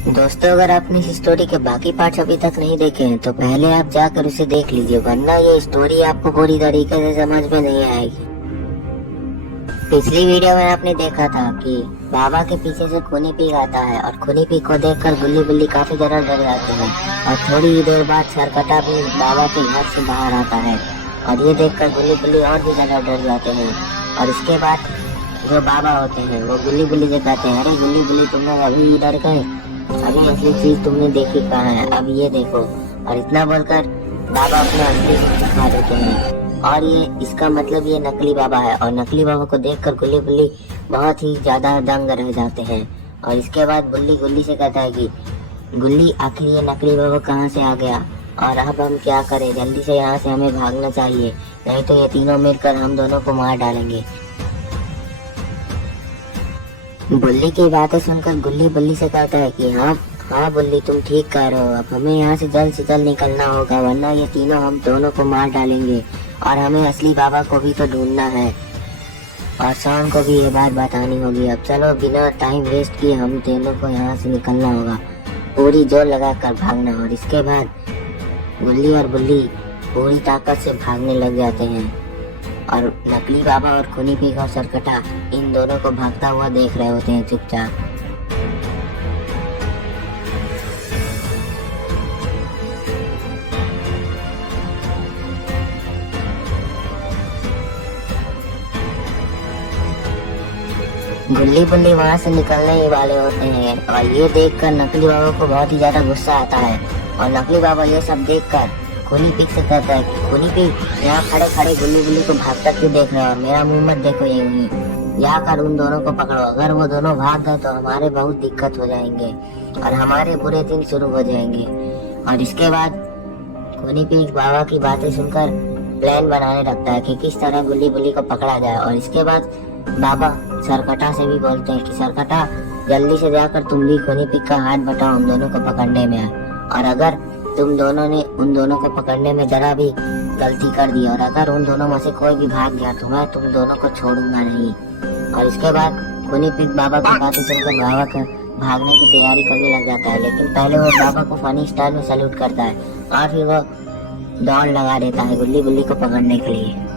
दोस्तों, अगर आपने इस स्टोरी के बाकी पार्ट्स अभी तक नहीं देखे हैं तो पहले आप जाकर उसे देख लीजिए, वरना ये स्टोरी आपको पूरी तरीके से समझ में नहीं आएगी। पिछली वीडियो में आपने देखा था कि बाबा के पीछे से खूनी पीक आता है और खूनी पीक को देखकर गुल्ली बुल्ली काफी ज्यादा डर जाते हैं। और थोड़ी ही देर बाद सरकटा भी बाबा के घर से बाहर आता है और ये देखकर गुल्ली बुल्ली और भी ज्यादा डर जाते हैं। और इसके बाद जो बाबा होते हैं वो गुल्ली बुल्ली से कहते हैं, अरे गुल्ली बुल्ली तुम लोग अभी डर गए, अभी असली चीज तुमने देखी कहाँ है, अब ये देखो। और इतना बोलकर बाबा अपने असली रूप दिखा देते हैं और ये इसका मतलब ये नकली बाबा है। और नकली बाबा को देखकर गुल्ली बुल्ली बहुत ही ज्यादा दंग रह जाते हैं। और इसके बाद बुल्ली गुल्ली से कहता है कि गुल्ली आखिर ये नकली बाबा कहाँ से आ गया और अब हम क्या करें, जल्दी से यहाँ से हमें भागना चाहिए, नहीं तो ये तीनों मिलकर हम दोनों को मार डालेंगे। बुल्ली की बातें सुनकर गुल्ली बुल्ली से कहता है कि हाँ हाँ बुल्ली, तुम ठीक कह रहे हो, अब हमें यहाँ से जल्द निकलना होगा, वरना ये तीनों हम दोनों को मार डालेंगे और हमें असली बाबा को भी तो ढूंढना है और शाम को भी ये बात बतानी होगी। अब चलो बिना टाइम वेस्ट किए हम तीनों को यहाँ से निकलना होगा, पूरी जोर लगा कर भागना। और इसके बाद गुल्ली और बुल्ली पूरी ताकत से भागने लग जाते हैं और नकली बाबा और खूनी पीक और सरकटा इन दोनों को भागता हुआ देख रहे होते हैं चुपचाप। गुल्ली बुल्ली वहाँ से निकलने ही वाले होते हैं और ये देखकर नकली बाबा को बहुत ही ज्यादा गुस्सा आता है। और नकली बाबा ये सब देखकर खूनी पीक से कहता है कि खूनी पीक, यहाँ खड़े खड़े गुल्ली बुल्ली को भागता क्यों देख रहे हो, मेरा मुंह मत देखो, ये जाकर उन दोनों को पकड़ो, अगर वो दोनों भाग गए तो हमारे बहुत दिक्कत हो जाएंगे और हमारे बुरे दिन शुरू हो जाएंगे। और इसके बाद खूनी पीक बाबा की बातें सुनकर प्लान बनाने लगता है कि किस तरह गुल्ली बुल्ली को पकड़ा जाए। और इसके बाद बाबा सरकटा से भी बोलते हैं कि सरकटा, जल्दी से जाकर तुम भी खूनी पीक का हाथ बटाओ उन दोनों को पकड़ने में, और अगर तुम दोनों ने उन दोनों को पकड़ने में जरा भी गलती कर दी और अगर उन दोनों में से कोई भी भाग गया तो मैं तुम दोनों को छोड़ूंगा नहीं। और इसके बाद खूनी पीक बाबा की बातें सुनकर बाबा का भागने की तैयारी करने लग जाता है, लेकिन पहले वो बाबा को फनी स्टाइल में सैल्यूट करता है और फिर वो दौड़ लगा देता है गुल्ली बुल्ली को पकड़ने के लिए।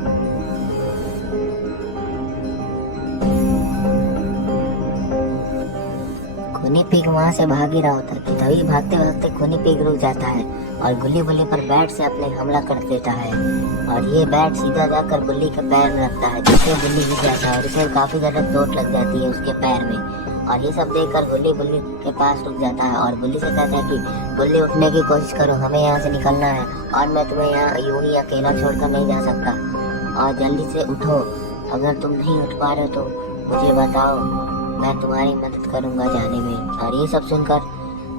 खूनी पीक वहाँ से भाग ही रहा होता है कि तभी भागते भागते खूनी पीक रुक जाता है और गुल्ली बुल्ली पर बैट से अपने हमला कर देता है। और ये बैट सीधा जाकर गुल्ली के पैर में लगता है, जिससे गुल्ली गिर जाता है और उसे काफी ज्यादा चोट लग जाती है उसके पैर में। और ये सब देखकर गुल्ली बुल्ली के पास रुक जाता है और गुल्ली से कहता है कि गुल्ली, उठने की कोशिश करो, हमें यहाँ से निकलना है और मैं तुम्हें यहाँ यूं ही अकेला छोड़कर नहीं जा सकता, और जल्दी से उठो, अगर तुम नहीं उठ पा रहे तो मुझे बताओ, मैं तुम्हारी मदद करूंगा जाने में। और ये सब सुनकर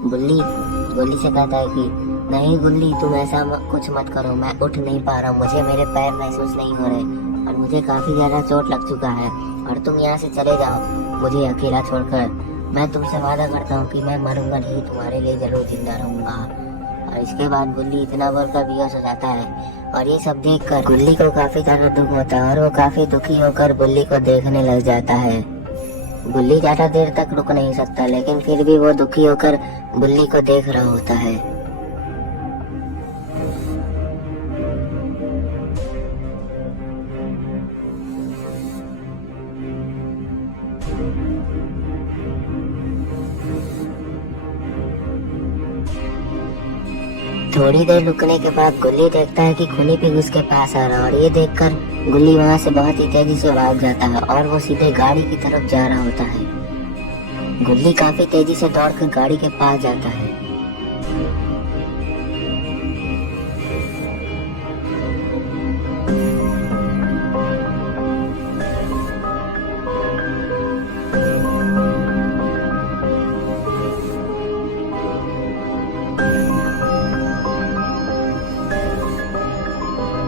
गुल्ली से कहता है कि नहीं गुल्ली, तुम ऐसा कुछ मत करो, मैं उठ नहीं पा रहा हूँ, मुझे मेरे पैर महसूस नहीं हो रहे और मुझे काफी ज्यादा चोट लग चुका है और तुम यहाँ से चले जाओ मुझे अकेला छोड़कर, मैं तुमसे वादा करता हूँ कि मैं मरूंगा नहीं, तुम्हारे लिए जरूर जिंदा रहूंगा। और इसके बाद गुल्ली इतना बोलकर बेहोश हो जाता है और ये सब देखकर गुल्ली को काफी ज्यादा दुख होता है और वो काफी दुखी होकर बुल्ली को देखने लग जाता है। बुल्ली ज्यादा देर तक रुक नहीं सकता, लेकिन फिर भी वो दुखी होकर बुल्ली को देख रहा होता है। थोड़ी देर रुकने के बाद गुल्ली देखता है कि खूनी पीक उसके पास आ रहा है और ये देखकर गुल्ली वहाँ से बहुत ही तेजी से भाग जाता है और वो सीधे गाड़ी की तरफ जा रहा होता है। गुल्ली काफी तेजी से दौड़कर गाड़ी के पास जाता है।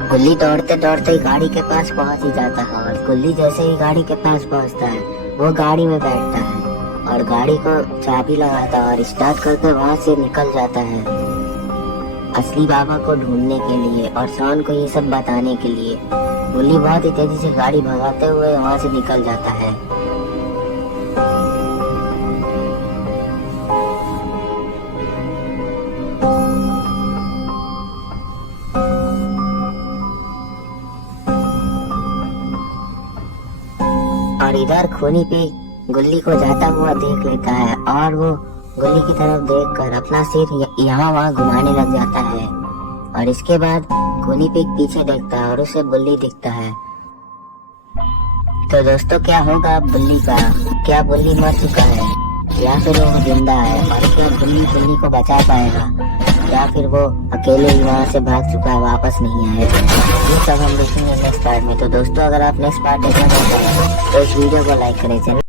गुल्ली दौड़ते दौड़ते गाड़ी के पास पहुंच ही जाता है और गुल्ली जैसे ही गाड़ी के पास पहुंचता है वो गाड़ी में बैठता है और गाड़ी को चाबी लगाता है और स्टार्ट करके वहां से निकल जाता है असली बाबा को ढूंढने के लिए और शॉन को ये सब बताने के लिए। गुल्ली बहुत ही तेजी से गाड़ी भगाते हुए वहां से निकल जाता है। और इधर खूनी पिग गुल्ली को जाता हुआ देख लेता है और वो गुल्ली की तरफ देखकर अपना सिर यहाँ वहाँ घुमाने लग जाता है। और इसके बाद खूनी पिग पीछे देखता है और उसे बुल्ली दिखता है। तो दोस्तों क्या होगा अब बुल्ली का? क्या बुल्ली मर चुका है या फिर वो जिंदा है? और क्या बुल्ली को बचा पाएगा या फिर वो अकेले ही वहाँ से भाग चुका है, वापस नहीं आएगा? ये सब हम देखेंगे नेक्स्ट पार्ट में। तो दोस्तों अगर आप नेक्स्ट पार्ट देखना चाहते हैं तो इस वीडियो को लाइक करें।